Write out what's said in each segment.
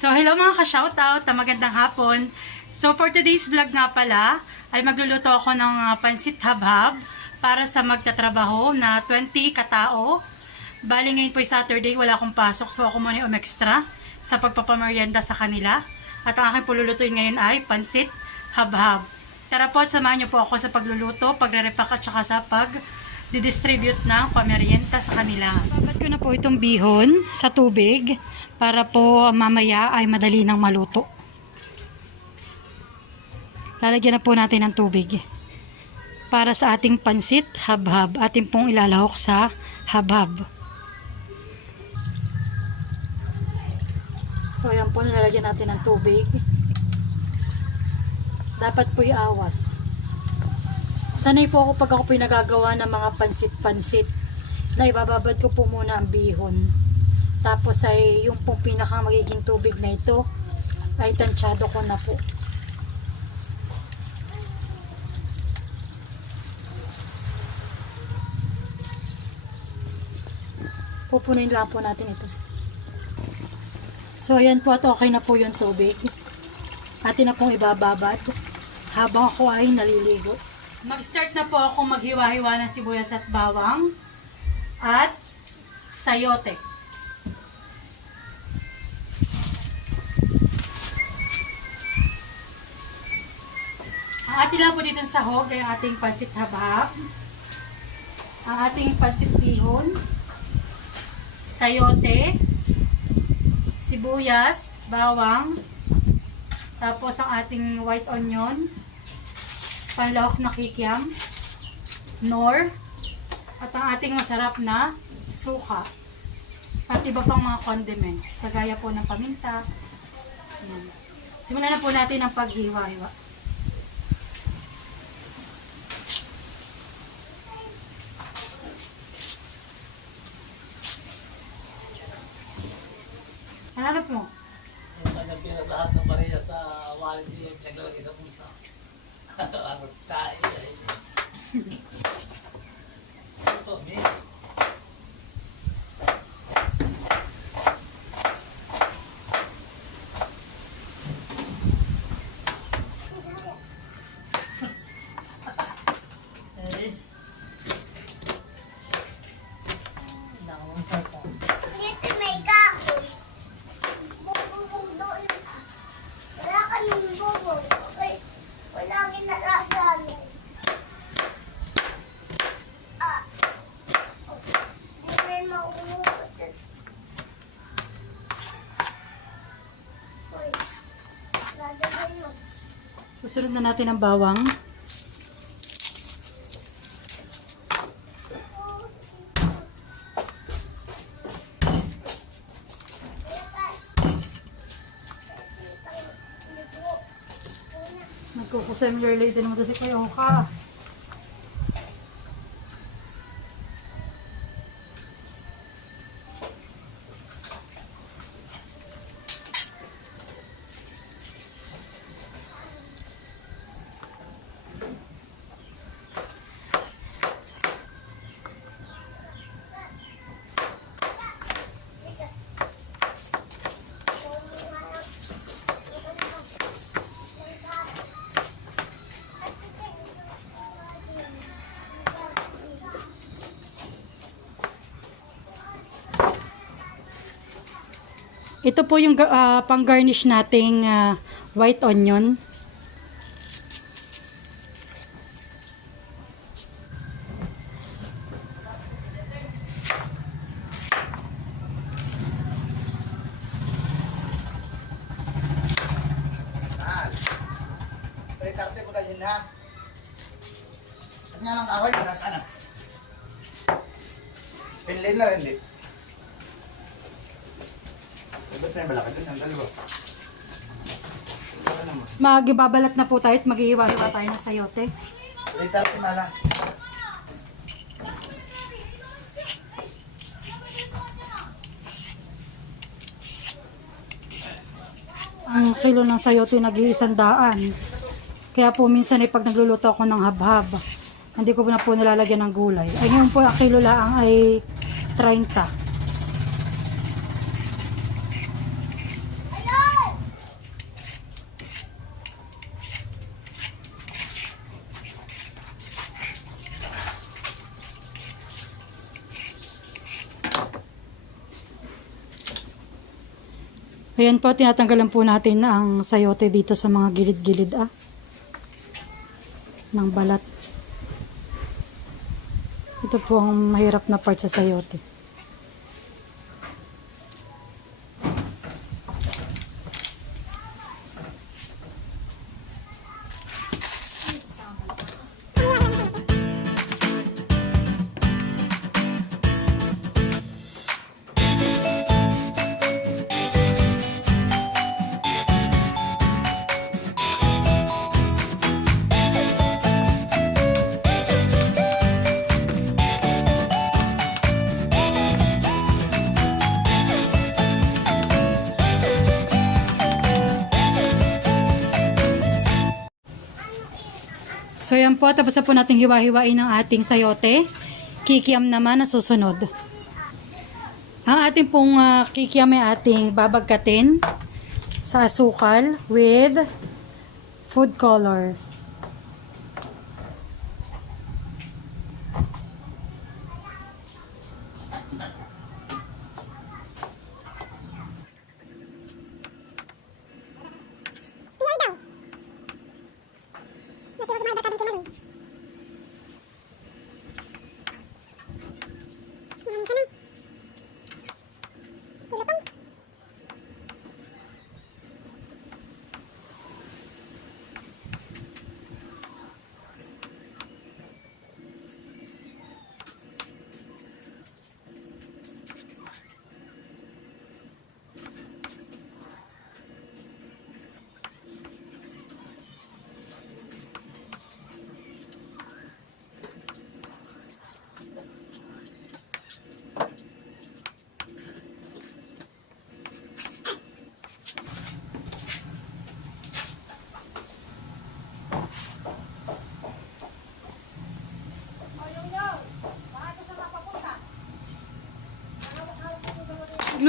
So, hello mga ka-shoutout, ah, magandang hapon. So, for today's vlog nga pala, ay magluluto ako ng ah, pansit habhab para sa magtatrabaho na 20 katao. Bali ngayon po ay Saturday, wala akong pasok, so ako muna yung extra sa pagpapamerienda sa kanila. At ang aking pululutuin ngayon ay pansit habhab. Tara po, samahan niyo po ako sa pagluluto, pagre-repack at saka sa pag distribute ng pamerienda sa kanila. Ko na po itong bihon sa tubig para po mamaya ay madali nang maluto. Lalagyan na po natin ng tubig para sa ating pansit habhab. Ating pong ilalahok sa habhab. So, ayan po, nilalagyan natin ng tubig. Dapat po awas. Sanay po ako pag ako pinagagawa ng mga pansit-pansit na ibababad ko po muna ang bihon. Tapos ay yung pong pinaka magiging tubig na ito ay tansyado ko na po. Pupunin lang po natin ito. So ayan po at okay na po yung tubig. Atin na pong ibababad habang ako ay naliligo. Mag-start na po ako maghiwa-hiwa ng sibuyas at bawang at sayote. Ang ating lang po dito sa sahog ay ating pansit habab, ang ating pansit bihon, sayote, sibuyas, bawang, tapos ang ating white onion, panlahok na kikiam, nor, at ang ating masarap na suka. At iba pang mga condiments, kagaya po ng paminta. Simulan na po natin ang paghiwa-hiwa. Susunod na natin ang bawang. Nagkukusemilar late naman kasi kayo ka. Ito po yung ah, pang-garnish nating ah, white onion. Pre, karte mo dalhin ha. At nga lang away, nasaan na? Pinlay na rin, di. Ba't may balakad dun? Ang dalawa. Naman? Magbabalat na po tayo at maghihiwa-hiwa tayo ng sayote. Na lang. Ang kilo ng sayote nag-iisang daan. Kaya po minsan ay pag nagluluto ako ng habhab, hindi ko na po nilalagyan ng gulay. Ay ngayon po ang kilo lang ay 30. Ayan po, tinatanggalan po natin ang sayote dito sa mga gilid-gilid ah. Ng balat. Ito po ang mahirap na part sa sayote. So yan po, tapos na po natin hiwa-hiwain ang ating sayote. Kikiam naman na susunod. Ang ating pong ah, kikiam ay ating babagkatin sa asukal with food color.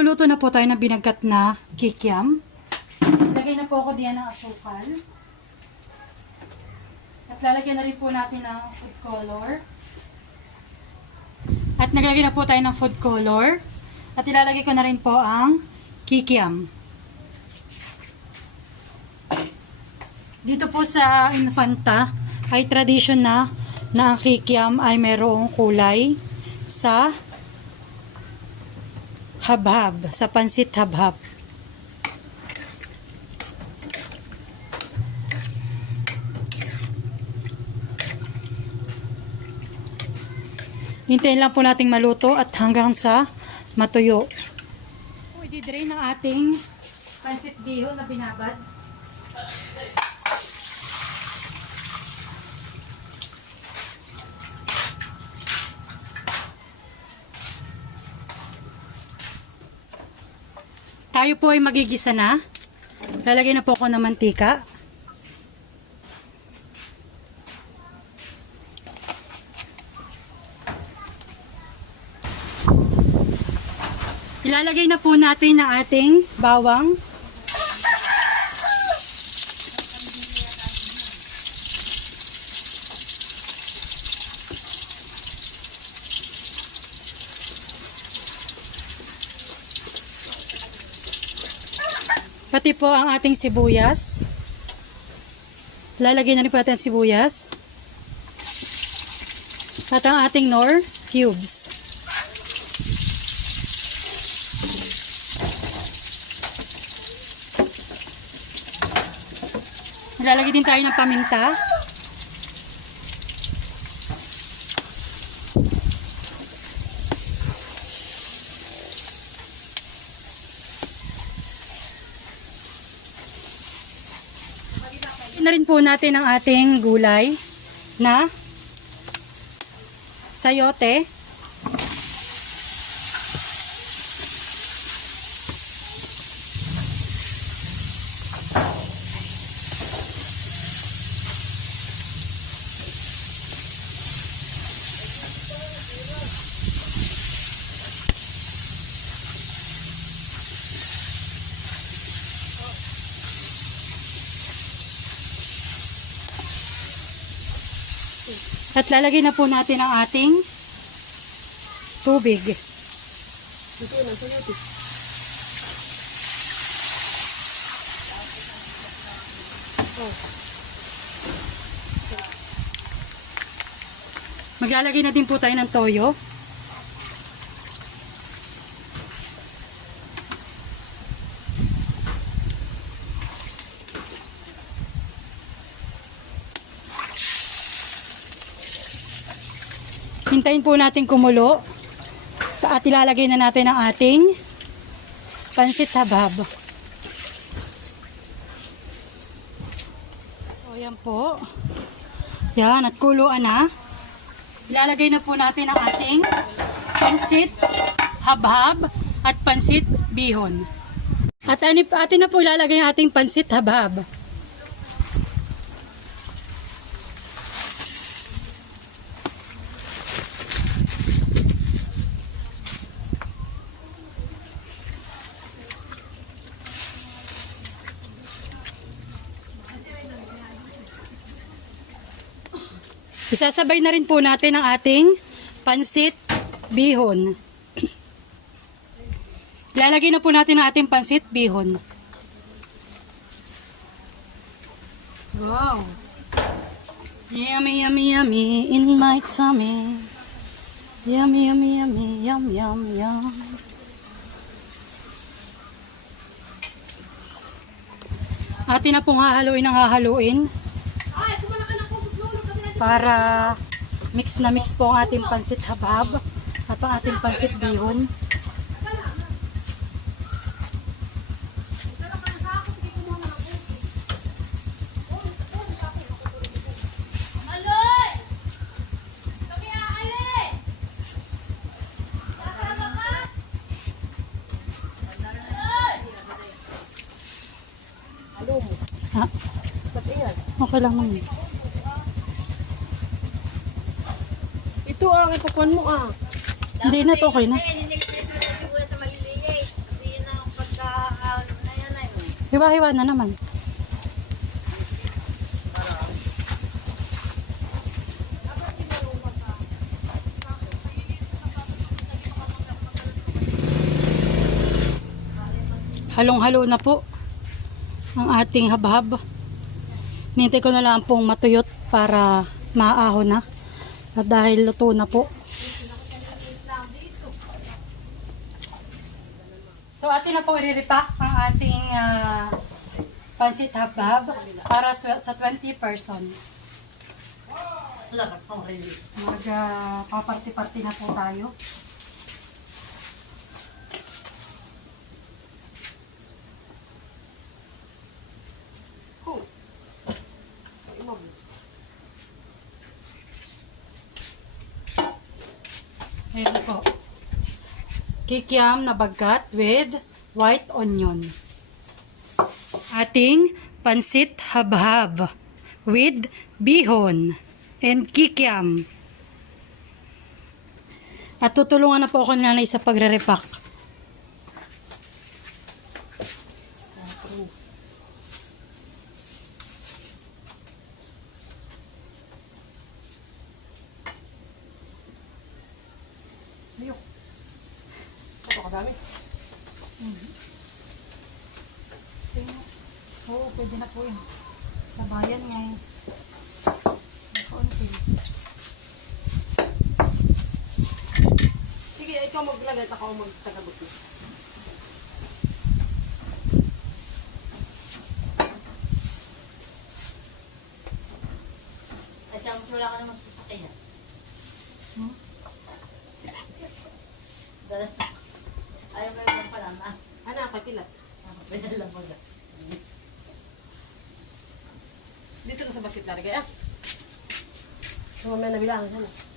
Luluto na po tayo ng binagkat na kikiam. Lagay na po ako diyan ng asukal. At lalagyan na rin po natin ng food color. At naglagay na po tayo ng food color. At ilalagay ko na rin po ang kikiam. Dito po sa Infanta ay tradition na na ang kikiam ay mayroong kulay sa habhab, sa pansit habhab. Hintayin lang po nating maluto at hanggang sa matuyo. I-drain ng ating pansit bihon na binabad. Tayo po ay magigisa na. Lalagay na po ako ng mantika. Ilalagay na po natin ang ating bawang. Pati po ang ating sibuyas. Lalagay na rin po natin ang sibuyas. At ang ating nor cubes. Lalagay din tayo ng paminta. Na rin po natin ang ating gulay na sayote. Lalagay na po natin ang ating tubig. Ito na sa Maglalagay na din po tayo ng toyo. Hintayin po natin kumulo. At ilalagay na natin ang ating pansit habab. O yan po. Yan, at kuluan na. Ilalagay na po natin ang ating pansit habhab at pansit bihon. At atin na po ilalagay ang ating pansit habhab. Isasabay na rin po natin ang ating pansit bihon. Ilalagay na po natin ang ating pansit bihon. Wow! Yummy, yummy, yummy in my tummy. Yummy, yummy, yummy, yum, yum, yum. Atin na pong hahaluin ang hahaluin para mix na mix po ang ating pansit habab at ang ating pansit bihon. Okay lang ma'am. Ito ang ipakuan mo ah. Hindi na to, okay na. Hiwa-hiwa na naman. Halong-halo na po ang ating habhab. Nintay ko na lang pong matuyot para maaahon na. At dahil luto na po. So atin na po i-repack ang ating ah, pansit habhab para sa, sa 20 person. Mag uh, paparty-party na po tayo. Ayan po. Kikiam na bagat with white onion. Ating pansit habhab with bihon and kikiam. At tutulungan na po ako nanay sa pagre-repack. Ito kadami. Oo, pwede na po yun. Sa bayan ngayon. May kaunti. Sige, ikaw maglagay at ako magtagabot mo. At saka mas wala ka naman sa sasakyan. Hmm? Ayaw mo yung pala na. Ano, kakilat. Pinala mo na. Dito ka sa basket lalagay ah. So, mamaya nabilangan sana.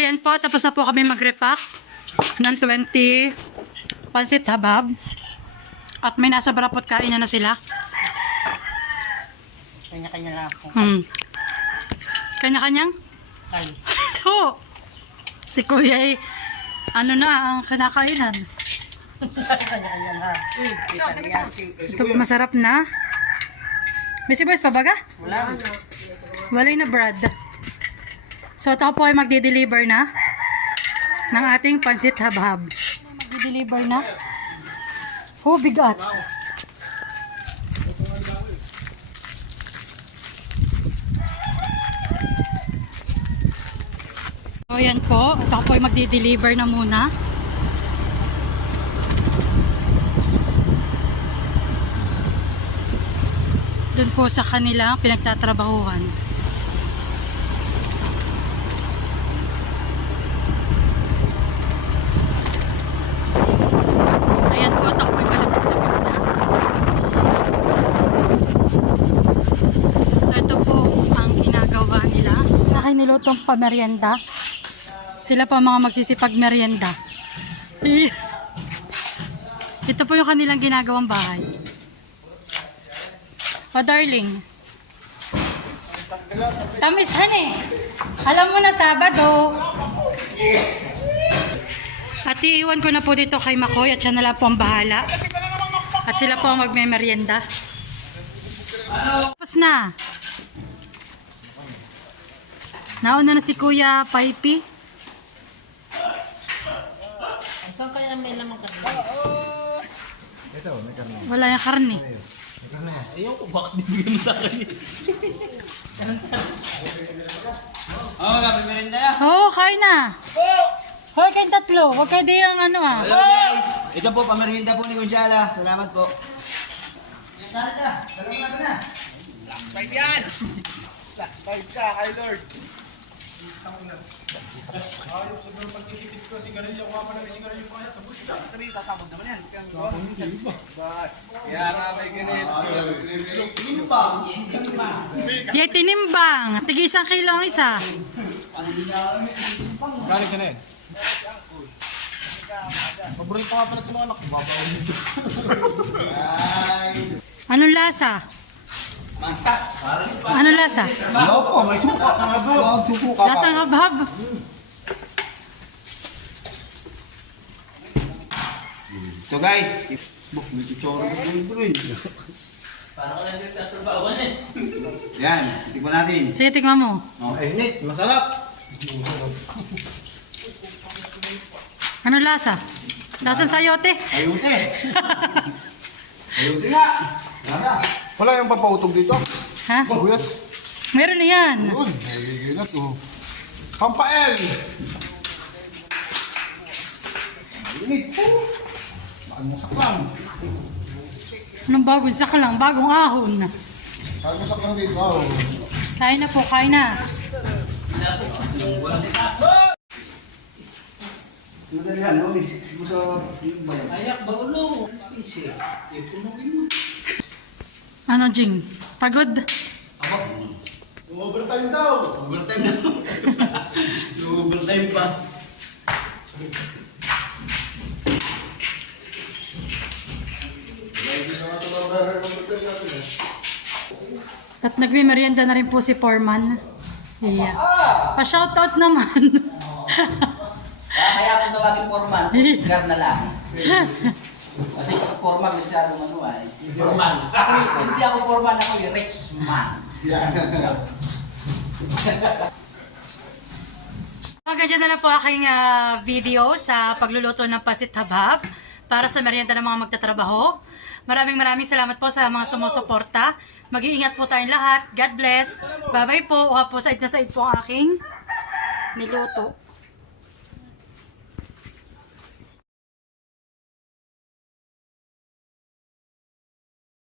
Ayan po. Tapos na po kami mag-repack ng 20 pansit habab. At may nasa barapot kain na, na sila. Kanya-kanya lang ako. Hmm. Kanya-kanyang? Kalis. Oo. Si Kuya ay, ano na ang kinakainan. Kanya-kanya lang. Ito masarap na. May sibuyas pa baga? Wala. Walay na brad. So ito po ay magde-deliver na ng ating pansit habhab. Magde-deliver na. Oh, bigat. So yan po. Ito po ay magde-deliver na muna. Doon po sa kanila pinagtatrabahuhan. Ayan po, takboy malapit na So ito po ang ginagawa nila. Nilutong pamerienda. Sila pa mga magsisipag merienda. Ito po yung kanilang ginagawang bahay. O darling. Tamis han eh. Alam mo na Sabado. At iiwan ko na po dito kay Makoy at siya na lang po ang bahala. At sila po ang magme-merienda. Tapos na. Nauna na si Kuya Paipi. Saan kaya may lamang kasi? Wala yung karne. Ayaw ko, bakit bibigyan mo sa akin? Oh, gabi merinda na. Oo, kain na. Hoy, kayong tatlo. Huwag kayo di ang ano ah. Hello guys. Ito po, pamerinda po ni Gonzala. Salamat po. Tara ka. Salamat na. Last five yan. Last five ka, kay Lord. Kaya nga may ganit. Di tinimbang. Tigi isang kilo ang isa. Galing siya na yun. Paborito nga pala ito mga anak. Anong lasa? Anong lasa? Ano po, may suka ka nga doon. Oh, susuka pa. Lasang habhab. So guys, Buk, may chichoro ko doon bro eh. Parang ko lang sa trabaho eh. Yan, tignan natin. Sige, tingnan mo. Ay, hindi. Masarap. Anong lasa? Lasa sayote. Ayute. Ayute nga. Yan Wala yung papautog dito. Ha? Buyas. Meron na yan. Yun, ay, na to. Pampael! Init. Bakit mong saklang? Anong bagong saklang? Bagong ahon. Bakit mong saklang dito? Oh. Kain na po, kain na. Madali yan, no? Siguro sa... Ayak ba ulo? Pinsi. Ipunogin mo. Ano, Jing? Pagod? Overtime daw! Overtime na. Overtime pa. At nagme-merienda na rin po si Foreman. Yeah. Pa-shoutout naman. Ah, kaya ako tawagin foreman, gar na lang. Kasi pag foreman, masyadong ano ay. Formal. Ako, hindi ako foreman, ako yung rich man. Hanggang dyan na lang po aking ah, video sa pagluluto ng pasit habab para sa merienda ng mga magtatrabaho. Maraming maraming salamat po sa mga sumusuporta. Mag-iingat po tayong lahat. God bless. Bye-bye po. Uha po sa na sa po aking niluto.